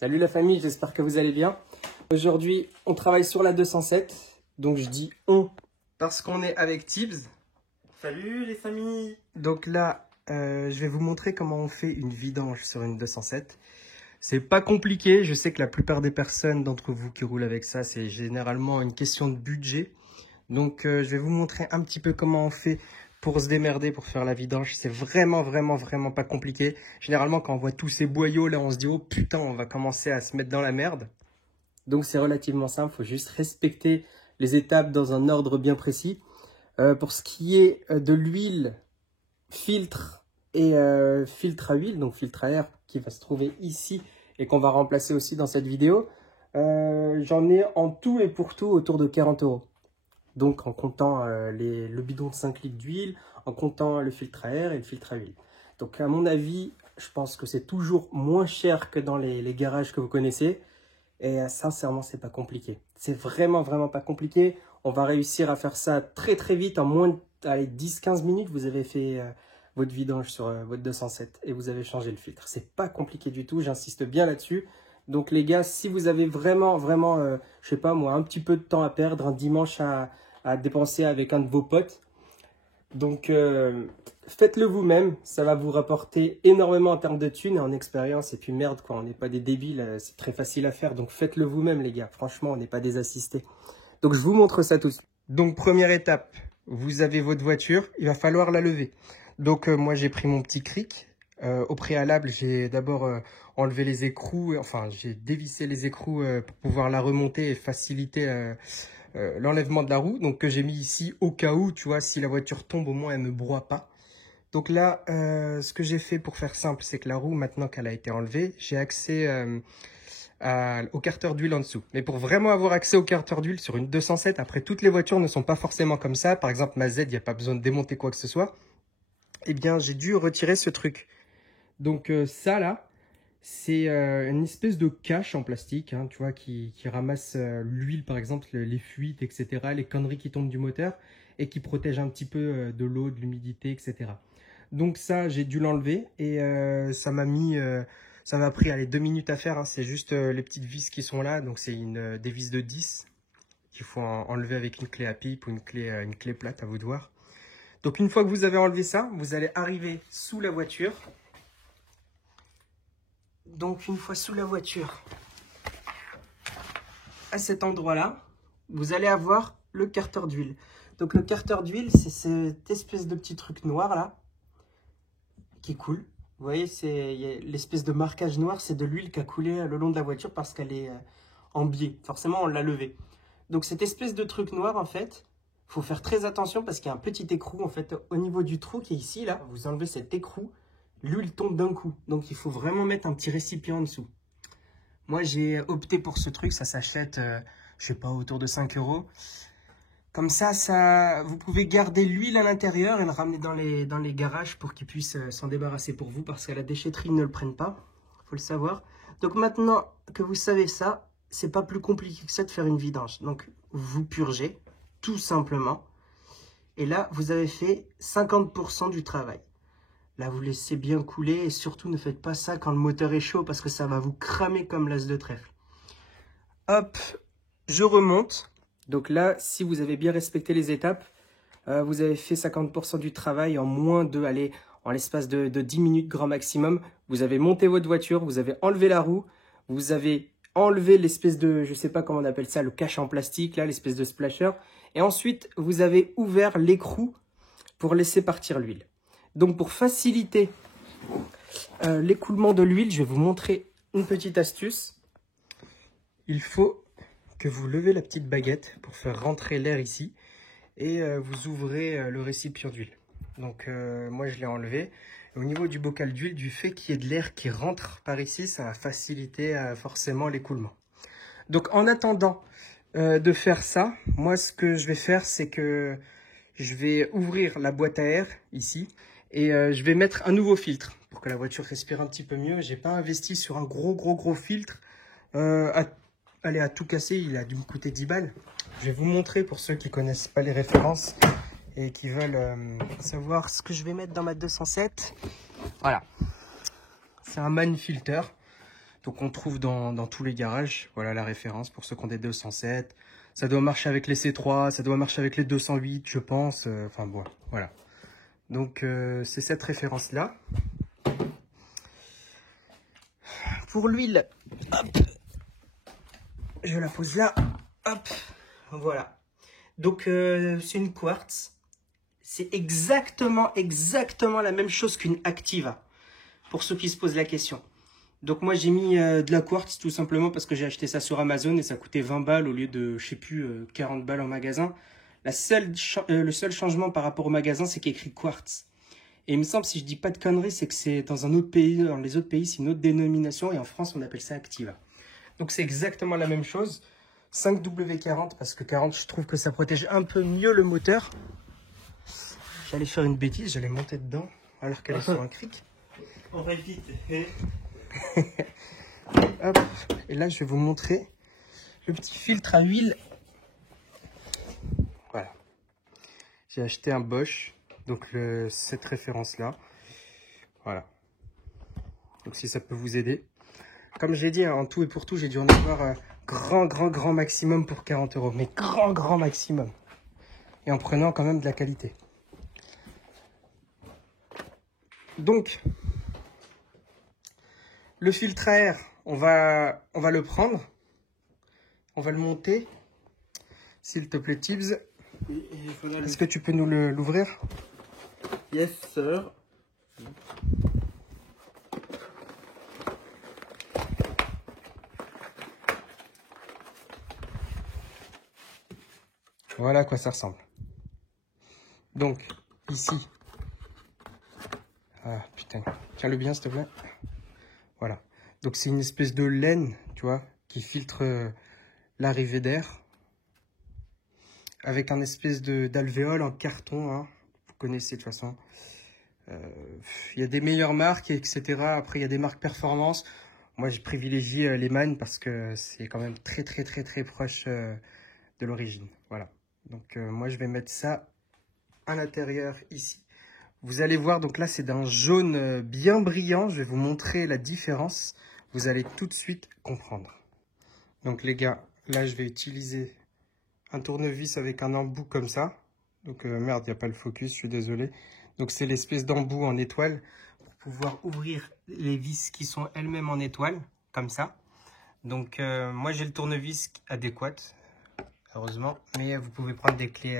Salut la famille, j'espère que vous allez bien. Aujourd'hui, on travaille sur la 207. Donc je dis on parce qu'on est avec Tibbs. Salut les familles. Donc là, je vais vous montrer comment on fait une vidange sur une 207. C'est pas compliqué, je sais que la plupart des personnes d'entre vous qui roulent avec ça, c'est généralement une question de budget. Donc je vais vous montrer un petit peu comment on fait pour se démerder, pour faire la vidange. C'est vraiment pas compliqué. Généralement, quand on voit tous ces boyaux, là, on se dit « Oh putain, on va commencer à se mettre dans la merde ». Donc c'est relativement simple, il faut juste respecter les étapes dans un ordre bien précis. Pour ce qui est de l'huile, filtre et filtre à huile, donc filtre à air qui va se trouver ici et qu'on va remplacer aussi dans cette vidéo, j'en ai en tout et pour tout autour de 40 €. Donc en comptant le bidon de 5 litres d'huile, en comptant le filtre à air et le filtre à huile. Donc à mon avis, je pense que c'est toujours moins cher que dans les garages que vous connaissez. Et sincèrement, c'est pas compliqué. C'est vraiment pas compliqué. On va réussir à faire ça très vite. En moins de 10-15 minutes, vous avez fait votre vidange sur votre 207 et vous avez changé le filtre. C'est pas compliqué du tout, j'insiste bien là-dessus. Donc les gars, si vous avez vraiment, je sais pas moi, un petit peu de temps à perdre, un dimanche à dépenser avec un de vos potes, donc faites-le vous-même, ça va vous rapporter énormément en termes de thunes et en expérience. Et puis merde quoi, on n'est pas des débiles, c'est très facile à faire. Donc faites-le vous-même les gars, franchement on n'est pas des assistés. Donc je vous montre ça tout de suite. Donc première étape, vous avez votre voiture, il va falloir la lever. Donc moi j'ai pris mon petit cric. Au préalable j'ai d'abord enlevé les écrous, enfin j'ai dévissé les écrous pour pouvoir la remonter et faciliter l'enlèvement de la roue, donc que j'ai mis ici au cas où, tu vois, si la voiture tombe, au moins elle ne me broie pas. Donc là, ce que j'ai fait pour faire simple, c'est que la roue, maintenant qu'elle a été enlevée, j'ai accès au carter d'huile en dessous. Mais pour vraiment avoir accès au carter d'huile sur une 207, après toutes les voitures ne sont pas forcément comme ça, par exemple ma Z, il n'y a pas besoin de démonter quoi que ce soit, eh bien j'ai dû retirer ce truc. Donc ça là, c'est une espèce de cache en plastique, hein, tu vois, qui ramasse l'huile, par exemple, les fuites, etc., les conneries qui tombent du moteur, et qui protège un petit peu de l'eau, de l'humidité, etc. Donc ça, j'ai dû l'enlever, et ça m'a pris, allez, 2 minutes à faire, hein, c'est juste les petites vis qui sont là, donc c'est des vis de 10, qu'il faut enlever avec une clé à pipe ou une clé plate, à vous de voir. Donc une fois que vous avez enlevé ça, vous allez arriver sous la voiture. Donc une fois sous la voiture, à cet endroit-là, vous allez avoir le carter d'huile. Donc le carter d'huile, c'est cette espèce de petit truc noir là, qui coule. Vous voyez, c'est l'espèce de marquage noir, c'est de l'huile qui a coulé le long de la voiture parce qu'elle est en biais. Forcément, on l'a levée. Donc cette espèce de truc noir, en fait, il faut faire très attention parce qu'il y a un petit écrou, en fait, au niveau du trou qui est ici, là. Vous enlevez cet écrou. L'huile tombe d'un coup, donc il faut vraiment mettre un petit récipient en dessous. Moi, j'ai opté pour ce truc, ça s'achète, je sais pas, autour de 5 €. Comme ça, vous pouvez garder l'huile à l'intérieur et le ramener dans les garages pour qu'ils puissent s'en débarrasser pour vous, parce qu'à la déchetterie, ils ne le prennent pas, faut le savoir. Donc maintenant que vous savez ça, c'est pas plus compliqué que ça de faire une vidange. Donc vous purgez, tout simplement, et là, vous avez fait 50% du travail. Là, vous laissez bien couler et surtout ne faites pas ça quand le moteur est chaud parce que ça va vous cramer comme l'as de trèfle. Hop, je remonte. Donc là, si vous avez bien respecté les étapes, vous avez fait 50% du travail en moins de, allez, en l'espace de 10 minutes grand maximum. Vous avez monté votre voiture, vous avez enlevé la roue, vous avez enlevé l'espèce de, je sais pas comment on appelle ça, le cache en plastique, là, l'espèce de splasher. Et ensuite, vous avez ouvert l'écrou pour laisser partir l'huile. Donc pour faciliter l'écoulement de l'huile, je vais vous montrer une petite astuce. Il faut que vous levez la petite baguette pour faire rentrer l'air ici et vous ouvrez le récipient d'huile. Donc moi je l'ai enlevé. Et au niveau du bocal d'huile, du fait qu'il y ait de l'air qui rentre par ici, ça va faciliter forcément l'écoulement. Donc en attendant de faire ça, moi ce que je vais faire, c'est que je vais ouvrir la boîte à air ici. Et je vais mettre un nouveau filtre pour que la voiture respire un petit peu mieux. J'ai pas investi sur un gros filtre. Allez, à tout casser, il a dû me coûter 10 balles. Je vais vous montrer pour ceux qui connaissent pas les références et qui veulent savoir ce que je vais mettre dans ma 207. Voilà. C'est un Man Filter. Donc on trouve dans tous les garages. Voilà la référence pour ceux qui ont des 207. Ça doit marcher avec les C3, ça doit marcher avec les 208, je pense. Enfin bon, voilà. Donc c'est cette référence-là. Pour l'huile, hop, je la pose là, hop, voilà. Donc c'est une quartz. C'est exactement la même chose qu'une Activa, pour ceux qui se posent la question. Donc moi j'ai mis de la quartz tout simplement parce que j'ai acheté ça sur Amazon et ça coûtait 20 balles au lieu de, je sais plus, 40 balles en magasin. Le seul changement par rapport au magasin, c'est qu'il y a écrit quartz. Et il me semble, si je dis pas de conneries, c'est que c'est dans un autre pays, dans les autres pays, c'est une autre dénomination et en France, on appelle ça Activa. Donc c'est exactement la même chose. 5W40 parce que 40, je trouve que ça protège un peu mieux le moteur. J'allais faire une bêtise, j'allais monter dedans alors qu'elle est sur un cric. On va vite. Hop. Et là, je vais vous montrer le petit filtre à huile. Voilà. J'ai acheté un Bosch, donc cette référence-là. Voilà. Donc si ça peut vous aider. Comme j'ai dit, hein, en tout et pour tout, j'ai dû en avoir grand maximum pour 40 €. Mais grand maximum. Et en prenant quand même de la qualité. Donc, le filtre à air, on va le prendre. On va le monter. S'il te plaît, Tibbs. Est-ce que tu peux nous l'ouvrir? Yes, sir. Voilà à quoi ça ressemble. Donc, ici. Ah, putain. Tiens-le bien, s'il te plaît. Voilà. Donc, c'est une espèce de laine, tu vois, qui filtre l'arrivée d'air. Avec un espèce d'alvéole en carton, hein. Vous connaissez de toute façon. Il y a des meilleures marques, etc. Après, il y a des marques performance. Moi, je privilégie Lehman parce que c'est quand même très proche de l'origine. Voilà. Donc, moi, je vais mettre ça à l'intérieur ici. Vous allez voir, donc là, c'est d'un jaune bien brillant. Je vais vous montrer la différence. Vous allez tout de suite comprendre. Donc, les gars, là, je vais utiliser un tournevis avec un embout comme ça. Donc, merde, il n'y a pas le focus, je suis désolé. Donc, c'est l'espèce d'embout en étoile pour pouvoir ouvrir les vis qui sont elles-mêmes en étoile, comme ça. Donc, moi, j'ai le tournevis adéquat, heureusement. Mais vous pouvez prendre des clés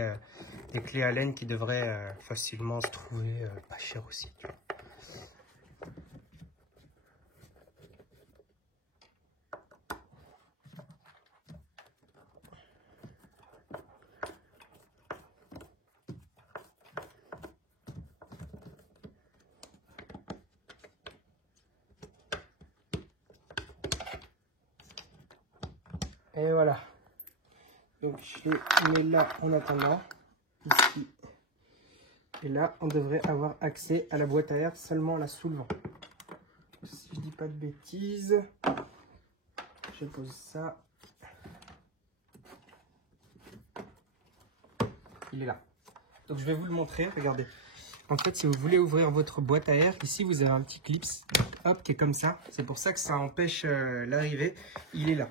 à laine qui devraient facilement se trouver pas cher aussi. Et voilà. Donc je les mets là en attendant. Ici. Et là, on devrait avoir accès à la boîte à air seulement en la soulevant. Si je dis pas de bêtises, je pose ça. Il est là. Donc je vais vous le montrer, regardez. En fait, si vous voulez ouvrir votre boîte à air, ici vous avez un petit clips, hop, qui est comme ça. C'est pour ça que ça empêche l'arrivée. Il est là.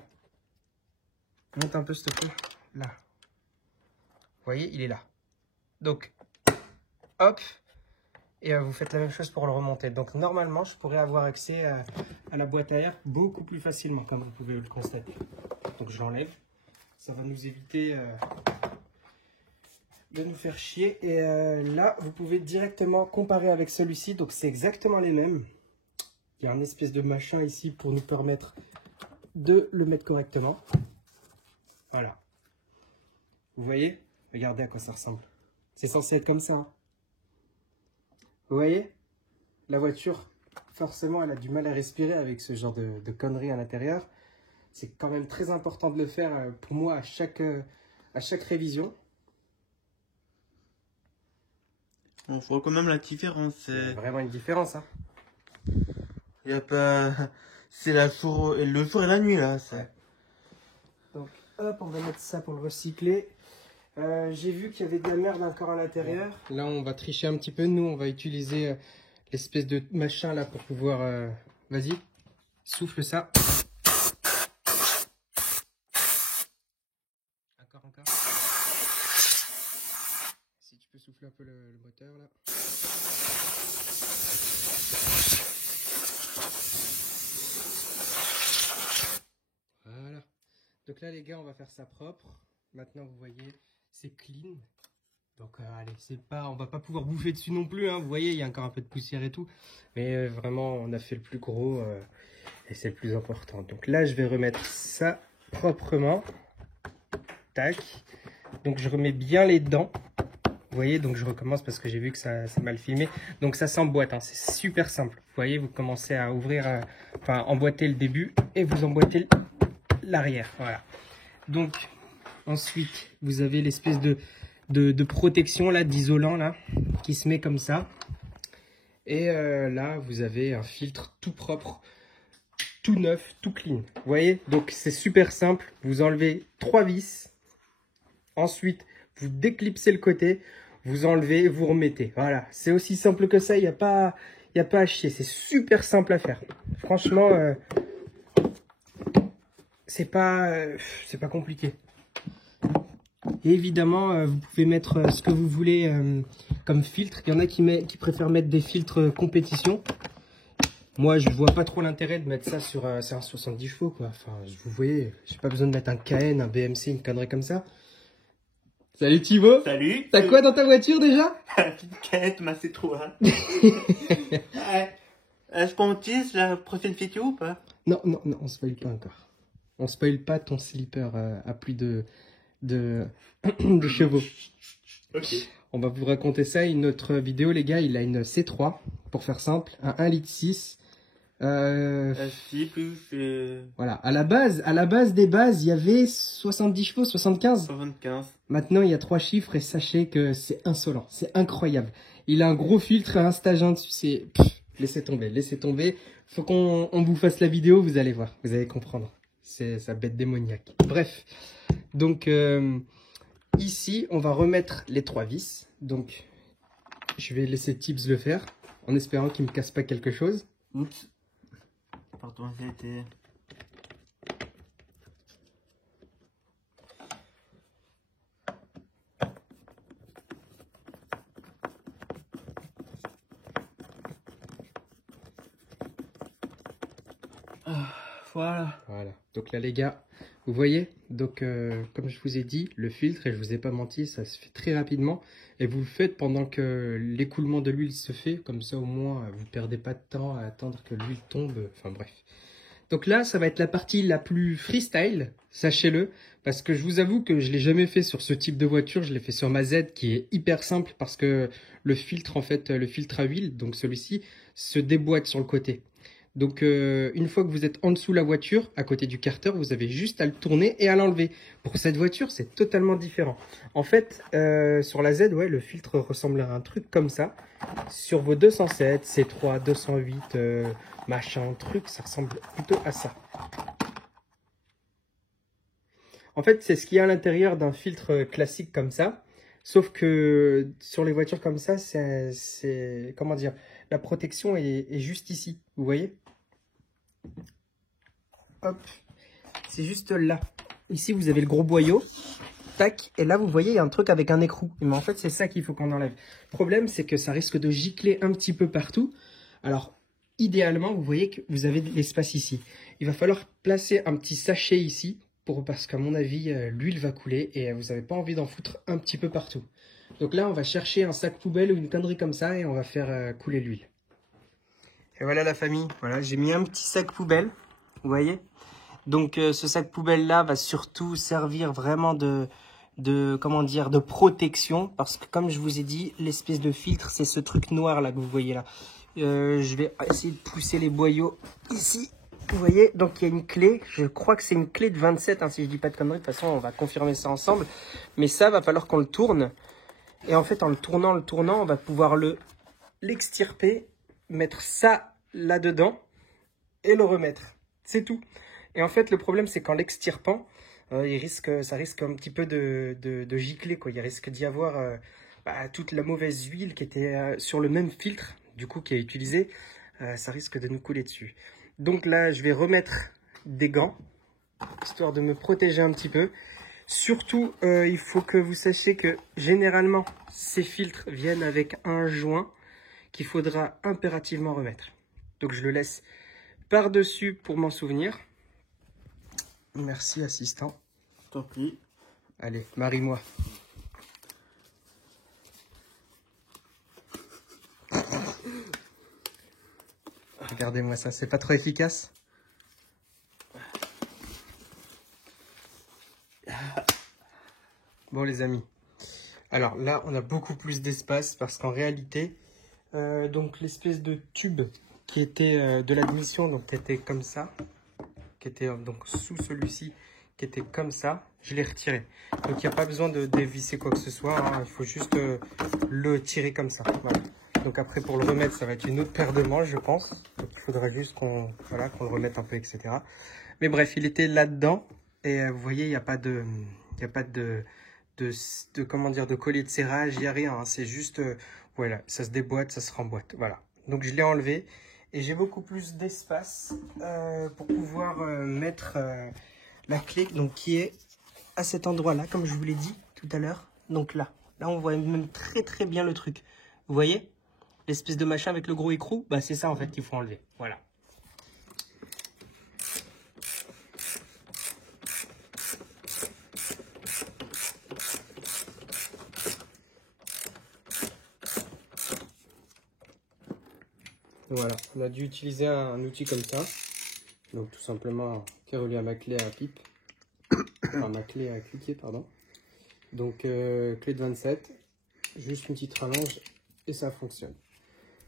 Monte un peu s'il te plaît. Là. Vous voyez, il est là. Donc, hop. Et vous faites la même chose pour le remonter. Donc normalement, je pourrais avoir accès à la boîte à air beaucoup plus facilement, comme vous pouvez le constater. Donc je l'enlève. Ça va nous éviter de nous faire chier. Et là, vous pouvez directement comparer avec celui-ci. Donc c'est exactement les mêmes. Il y a un espèce de machin ici pour nous permettre de le mettre correctement. Voilà. Vous voyez? Regardez à quoi ça ressemble. C'est censé être comme ça. Hein. Vous voyez? La voiture, forcément, elle a du mal à respirer avec ce genre de conneries à l'intérieur. C'est quand même très important de le faire pour moi à chaque révision. On voit quand même la différence. Il y a vraiment une différence. Hein. Il y a pas... C'est le jour et la nuit, là. Ouais. Donc, hop, on va mettre ça pour le recycler. J'ai vu qu'il y avait de la merde encore à l'intérieur. Là, on va tricher un petit peu. Nous, on va utiliser l'espèce de machin là pour pouvoir... Vas-y. Souffle ça. Encore. Si tu peux souffler un peu le moteur là. Voilà. Donc là les gars, on va faire ça propre. Maintenant vous voyez, c'est clean. Donc allez, on va pas pouvoir bouffer dessus non plus, hein. Vous voyez, il y a encore un peu de poussière et tout. Mais vraiment, on a fait le plus gros et c'est le plus important. Donc là, je vais remettre ça proprement. Tac. Donc je remets bien les dents. Vous voyez, donc je recommence parce que j'ai vu que ça c'est mal filmé. Donc ça s'emboîte, hein. C'est super simple. Vous voyez, vous commencez à ouvrir, enfin emboîter le début et vous emboîtez l'arrière. Voilà. Donc ensuite, vous avez l'espèce de protection là, d'isolant là, qui se met comme ça. Et là, vous avez un filtre tout propre, tout neuf, tout clean. Vous voyez, donc c'est super simple. Vous enlevez 3 vis. Ensuite, vous déclipsez le côté, vous enlevez, vous remettez. Voilà, c'est aussi simple que ça. Il n'y a pas à chier. C'est super simple à faire. Franchement, c'est pas compliqué. Et évidemment, vous pouvez mettre ce que vous voulez comme filtre. Il y en a qui préfèrent mettre des filtres compétition. Moi, je vois pas trop l'intérêt de mettre ça sur un 70 chevaux, quoi. Enfin, vous voyez, j'ai pas besoin de mettre un KN, un BMC, une connerie comme ça. Salut Thibaut. Salut. T'as quoi dans ta voiture déjà? Une canette, ma C3. Est-ce qu'on tease la prochaine feature ou pas? Non, on spoil pas encore. On spoil pas ton slipper à plus de chevaux. Ok. On va vous raconter ça. Une autre vidéo, les gars, il a une C3, pour faire simple, un 1,6 litre. Si, plus Voilà, à la base des bases, il y avait 70 chevaux, 75. 75. Maintenant, il y a 3 chiffres et sachez que c'est insolent, c'est incroyable. Il a un gros filtre et un stage 1 dessus, c'est... Laissez tomber. Faut qu'on vous fasse la vidéo, vous allez voir, vous allez comprendre. C'est sa bête démoniaque. Bref, donc ici, on va remettre les 3 vis. Donc, je vais laisser Tibbs le faire, en espérant qu'il ne me casse pas quelque chose. Oups. Pardon, j'ai été... Voilà. Voilà. Donc là, les gars, vous voyez, donc comme je vous ai dit, le filtre, et je vous ai pas menti, ça se fait très rapidement. Et vous le faites pendant que l'écoulement de l'huile se fait. Comme ça, au moins, vous ne perdez pas de temps à attendre que l'huile tombe. Enfin, bref. Donc là, ça va être la partie la plus freestyle, sachez-le. Parce que je vous avoue que je ne l'ai jamais fait sur ce type de voiture. Je l'ai fait sur ma Z, qui est hyper simple. Parce que le filtre, en fait, le filtre à huile, donc celui-ci, se déboîte sur le côté. Donc, une fois que vous êtes en dessous de la voiture, à côté du carter, vous avez juste à le tourner et à l'enlever. Pour cette voiture, c'est totalement différent. En fait, sur la Z, ouais, le filtre ressemble à un truc comme ça. Sur vos 207, C3, 208, machin, truc, ça ressemble plutôt à ça. En fait, c'est ce qu'il y a à l'intérieur d'un filtre classique comme ça. Sauf que sur les voitures comme ça, c'est comment dire, la protection est juste ici, vous voyez? Hop, c'est juste là. Ici, vous avez le gros boyau. Tac, et là, vous voyez, il y a un truc avec un écrou. Mais en fait, c'est ça qu'il faut qu'on enlève. Le problème, c'est que ça risque de gicler un petit peu partout. Alors, idéalement, vous voyez que vous avez de l'espace ici. Il va falloir placer un petit sachet ici, parce qu'à mon avis, l'huile va couler et vous n'avez pas envie d'en foutre un petit peu partout. Donc là, on va chercher un sac poubelle ou une connerie comme ça et on va faire couler l'huile. Et voilà la famille, voilà, j'ai mis un petit sac poubelle, vous voyez. Donc ce sac poubelle là va surtout servir vraiment comment dire, de protection, parce que comme je vous ai dit, l'espèce de filtre, c'est ce truc noir là que vous voyez là. Je vais essayer de pousser les boyaux ici, vous voyez. Donc il y a une clé, je crois que c'est une clé de 27, hein, si je dis pas de conneries. De toute façon, on va confirmer ça ensemble. Mais ça, va falloir qu'on le tourne. Et en fait, en le tournant, on va pouvoir l'extirper, mettre ça là-dedans et le remettre. C'est tout. Et en fait, le problème, c'est qu'en l'extirpant, ça risque un petit peu de gicler, quoi. Il risque d'y avoir toute la mauvaise huile qui était sur le même filtre, du coup, qui est utilisé. Ça risque de nous couler dessus. Donc là, je vais remettre des gants, histoire de me protéger un petit peu. Surtout, il faut que vous sachiez que généralement, ces filtres viennent avec un joint qu'il faudra impérativement remettre. Donc je le laisse par-dessus pour m'en souvenir. Merci, assistant. Tant pis. Allez, marie-moi. Regardez-moi ça, c'est pas trop efficace? Bon les amis, alors là on a beaucoup plus d'espace parce qu'en réalité, donc l'espèce de tube qui était de l'admission, donc qui était comme ça, qui était donc sous celui-ci, qui était comme ça, je l'ai retiré. Donc il n'y a pas besoin de dévisser quoi que ce soit, hein, il faut juste le tirer comme ça. Voilà. Donc après pour le remettre, ça va être une autre paire de manches je pense. Donc il faudra juste qu'on voilà, qu'on le remette un peu, etc. Mais bref, il était là-dedans et vous voyez, il n'y a pas de... Il n'y a pas comment dire, de collier de serrage, il n'y a rien, hein, c'est juste, voilà, ça se déboîte, ça se remboîte, voilà. Donc je l'ai enlevé et j'ai beaucoup plus d'espace pour pouvoir mettre la clé, donc qui est à cet endroit-là, comme je vous l'ai dit tout à l'heure. Donc là on voit même très bien le truc. Vous voyez l'espèce de machin avec le gros écrou, bah c'est ça en fait qu'il faut enlever, voilà. Voilà, on a dû utiliser un outil comme ça. Donc tout simplement qui est relié à ma clé à pipe. Enfin ma clé à cliquer, pardon. Donc clé de 27. Juste une petite rallonge et ça fonctionne.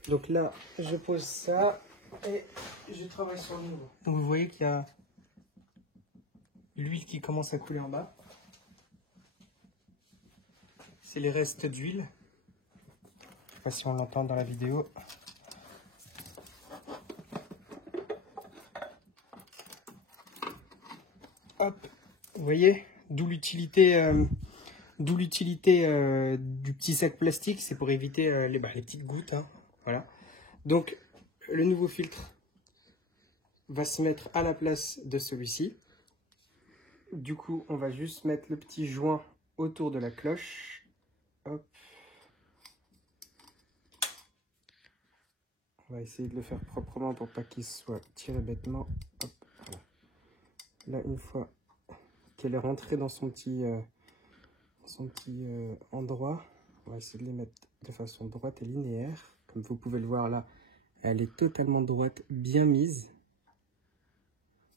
Donc là, je pose ça et je travaille sur le nouveau. Donc vous voyez qu'il y a l'huile qui commence à couler en bas. C'est les restes d'huile. Je sais pas si on l'entend dans la vidéo. Hop, vous voyez, d'où l'utilité du petit sac plastique, c'est pour éviter les petites gouttes, hein, voilà. Donc le nouveau filtre va se mettre à la place de celui-ci. Du coup, on va juste mettre le petit joint autour de la cloche. Hop. On va essayer de le faire proprement pour pas qu'il soit tiré bêtement. Hop, voilà. Là, une fois qu'elle est rentrée dans son petit endroit, on va essayer de les mettre de façon droite et linéaire. Comme vous pouvez le voir là, elle est totalement droite, bien mise.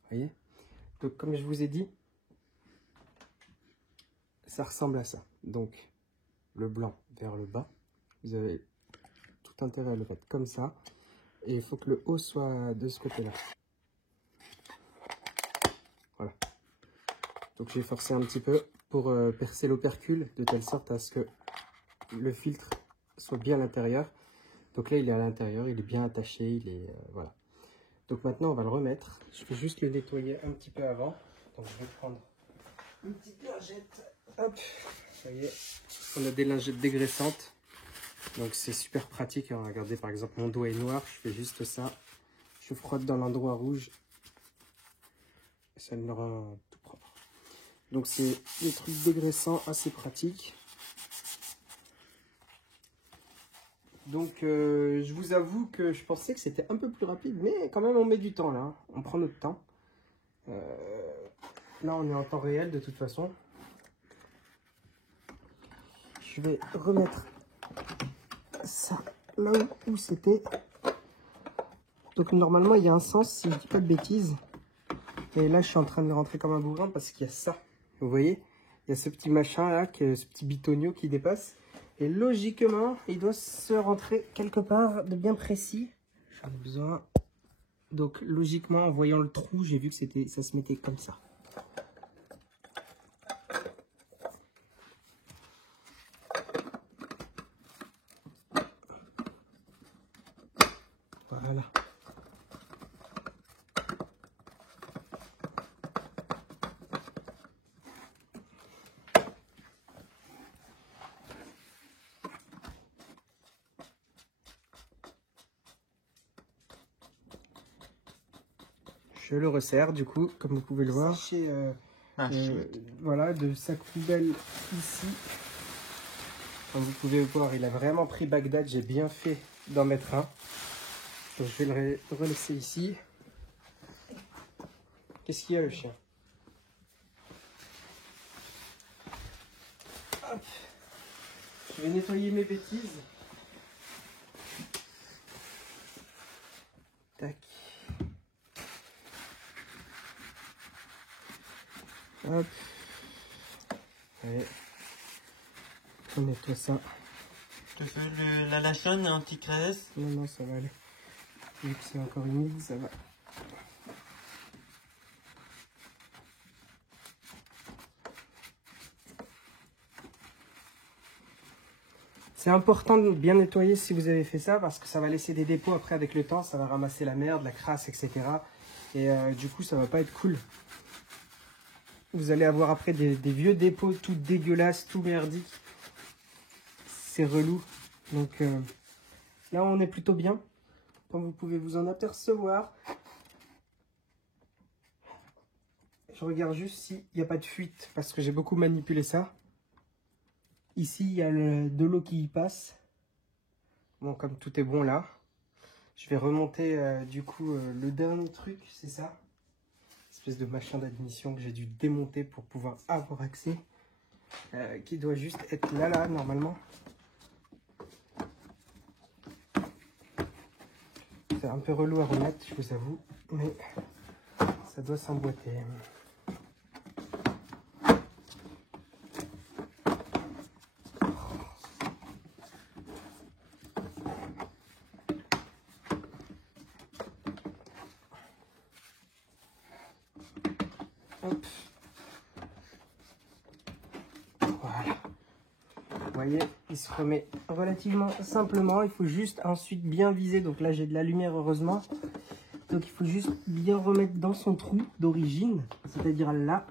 Vous voyez? Donc comme je vous ai dit, ça ressemble à ça. Donc le blanc vers le bas. Vous avez tout intérêt à le mettre comme ça. Et il faut que le haut soit de ce côté-là. Voilà. Donc j'ai forcé un petit peu pour percer l'opercule de telle sorte à ce que le filtre soit bien à l'intérieur. Donc là il est à l'intérieur, il est bien attaché, il est voilà. Donc maintenant on va le remettre. Je vais juste le nettoyer un petit peu avant. Donc je vais prendre une petite lingette. Hop, ça y est, on a des lingettes dégraissantes. Donc c'est super pratique, hein. Regardez par exemple mon doigt est noir, je fais juste ça, je frotte dans l'endroit rouge, et ça me rend tout propre. Donc c'est des trucs dégraissants assez pratiques. Donc je vous avoue que je pensais que c'était un peu plus rapide, mais quand même on met du temps là, hein. On prend notre temps. Là on est en temps réel de toute façon. Je vais remettre ça là où c'était. Donc normalement il y a un sens si je dis pas de bêtises. Et là je suis en train de le rentrer comme un bourrin parce qu'il y a ça. Vous voyez, il y a ce petit machin là, ce petit bitonio qui dépasse. Et logiquement il doit se rentrer quelque part de bien précis. J'en ai besoin. Donc logiquement en voyant le trou j'ai vu que ça se mettait comme ça. Voilà. Je le resserre du coup, comme vous pouvez le voir. Voilà, de sac poubelle ici. Comme vous pouvez le voir, il a vraiment pris Bagdad. J'ai bien fait d'en mettre un. Donc je vais le relaisser ici. Qu'est-ce qu'il y a le chien? Hop. Je vais nettoyer mes bêtises. Tac. Hop. Allez. On nettoie ça. Tu fais la lachonne anti-cresse? Non, non, ça va aller. Vu que c'est encore humide, ça va. C'est important de bien nettoyer si vous avez fait ça parce que ça va laisser des dépôts après avec le temps, ça va ramasser la merde, la crasse, etc. Et du coup, ça va pas être cool. Vous allez avoir après des vieux dépôts tout dégueulasses, tout merdiques. C'est relou. Donc là, on est plutôt bien, comme vous pouvez vous en apercevoir. Je regarde juste s'il n'y a pas de fuite parce que j'ai beaucoup manipulé ça. Ici, il y a de l'eau qui y passe. Bon, comme tout est bon là. Je vais remonter du coup le dernier truc, c'est ça. Espèce de machin d'admission que j'ai dû démonter pour pouvoir avoir accès. Qui doit juste être là, normalement. C'est un peu relou à remettre, je vous avoue. Mais ça doit s'emboîter. Hop. Voilà. Vous voyez, il se remet relativement simplement. Il faut juste ensuite bien viser. Donc là, j'ai de la lumière, heureusement. Donc il faut juste bien remettre dans son trou d'origine. C'est-à-dire là.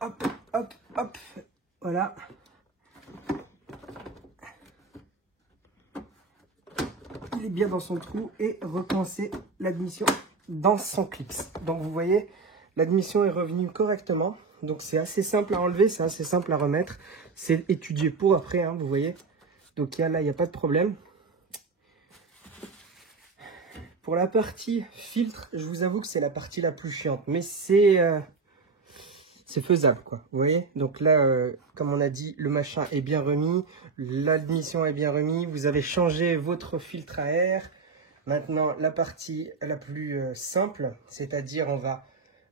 Hop, hop, hop. Voilà. Il est bien dans son trou et recoincer l'admission dans son clips. Donc vous voyez, l'admission est revenue correctement. Donc c'est assez simple à enlever, c'est assez simple à remettre. C'est étudié pour après, hein, vous voyez. Donc là, il n'y a pas de problème. Pour la partie filtre, je vous avoue que c'est la partie la plus chiante. Mais c'est faisable, quoi. Vous voyez. Donc là, comme on a dit, le machin est bien remis. L'admission est bien remis. Vous avez changé votre filtre à air. Maintenant, la partie la plus simple, c'est-à-dire on va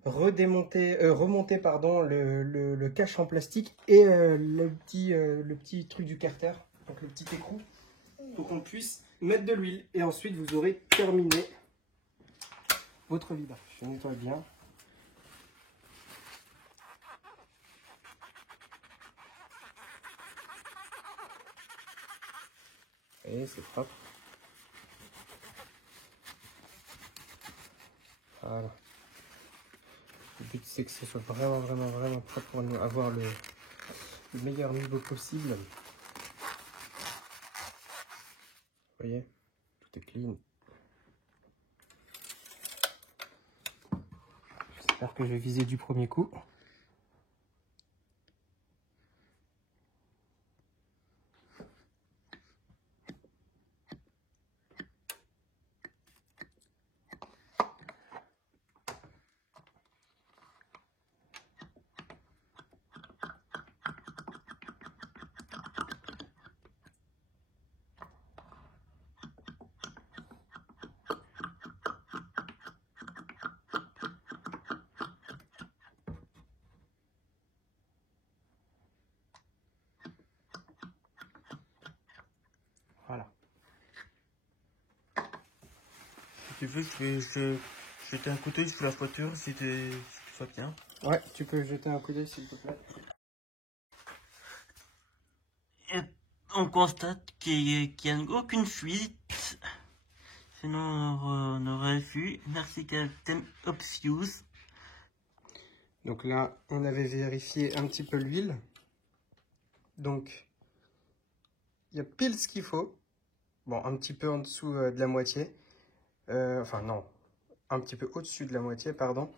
remonter pardon, le cache en plastique et le petit truc du carter, donc le petit écrou, pour qu'on puisse mettre de l'huile. Et ensuite, vous aurez terminé votre vidage. Je nettoie bien. Et c'est propre. Voilà. Le but c'est que ce soit vraiment propre pour nous avoir le meilleur niveau possible. Vous voyez, tout est clean. J'espère que je vais viser du premier coup. Voilà. Si tu veux, je vais jeter un coup d'œil sur la voiture si tu vas bien. Ouais, tu peux jeter un coup d'œil s'il te plaît. Et on constate qu'il n'y a aucune fuite. Sinon, on aurait vu. Merci Captain Obsius. Donc là, on avait vérifié un petit peu l'huile. Donc, il y a pile ce qu'il faut. Bon, un petit peu en dessous de la moitié. Enfin, non. un petit peu au-dessus de la moitié, pardon.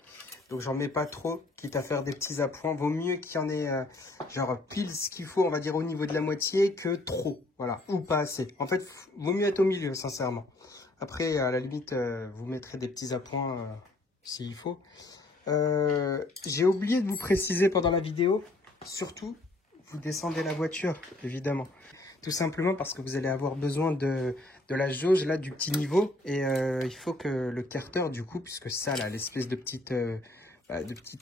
Donc j'en mets pas trop, quitte à faire des petits appoints. Vaut mieux qu'il y en ait genre pile ce qu'il faut, on va dire au niveau de la moitié, que trop, voilà, ou pas assez. En fait, vaut mieux être au milieu, sincèrement. Après, à la limite, vous mettrez des petits appoints s'il faut. J'ai oublié de vous préciser pendant la vidéo, surtout, vous descendez la voiture, évidemment. Tout simplement parce que vous allez avoir besoin de la jauge, là, du petit niveau. Et il faut que le carter, du coup, puisque ça, là, l'espèce de petite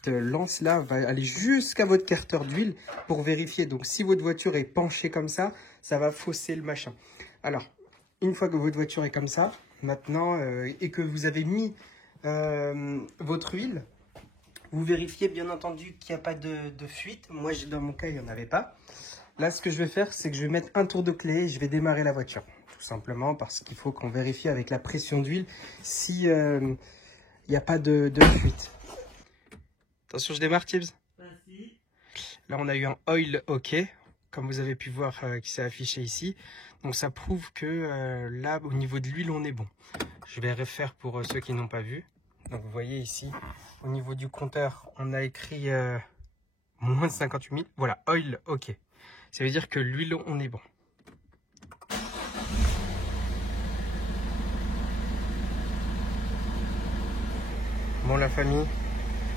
lance, là, va aller jusqu'à votre carter d'huile pour vérifier. Donc, si votre voiture est penchée comme ça va fausser le machin. Alors, une fois que votre voiture est comme ça, maintenant, et que vous avez mis votre huile, vous vérifiez bien entendu qu'il n'y a pas de fuite. Moi, dans mon cas, il n'y en avait pas. Là, ce que je vais faire, c'est que je vais mettre un tour de clé et je vais démarrer la voiture. Tout simplement parce qu'il faut qu'on vérifie avec la pression d'huile si il n'y a pas de fuite. Attention, je démarre, Tibbs. Là, on a eu un oil OK, comme vous avez pu voir qui s'est affiché ici. Donc, ça prouve que là, au niveau de l'huile, on est bon. Je vais refaire pour ceux qui n'ont pas vu. Donc, vous voyez ici, au niveau du compteur, on a écrit moins de 58 000. Voilà, oil OK. Ça veut dire que l'huile, on est bon. Bon, la famille.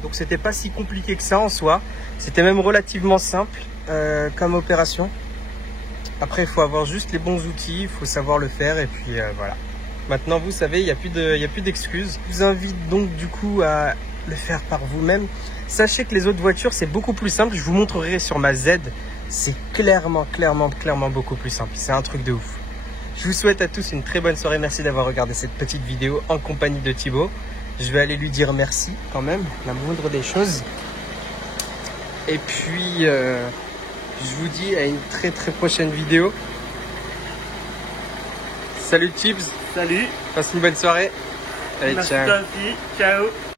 Donc, c'était pas si compliqué que ça en soi. C'était même relativement simple comme opération. Après, il faut avoir juste les bons outils, il faut savoir le faire et puis voilà. Maintenant, vous savez, il n'y a plus d'excuses. Je vous invite donc du coup à le faire par vous-même. Sachez que les autres voitures, c'est beaucoup plus simple. Je vous montrerai sur ma Z. C'est clairement beaucoup plus simple. C'est un truc de ouf. Je vous souhaite à tous une très bonne soirée. Merci d'avoir regardé cette petite vidéo en compagnie de Thibaut. Je vais aller lui dire merci quand même, la moindre des choses. Et puis, je vous dis à une très prochaine vidéo. Salut Tibbs. Salut. Passe une bonne soirée. Allez, merci ciao. toi aussi. Ciao.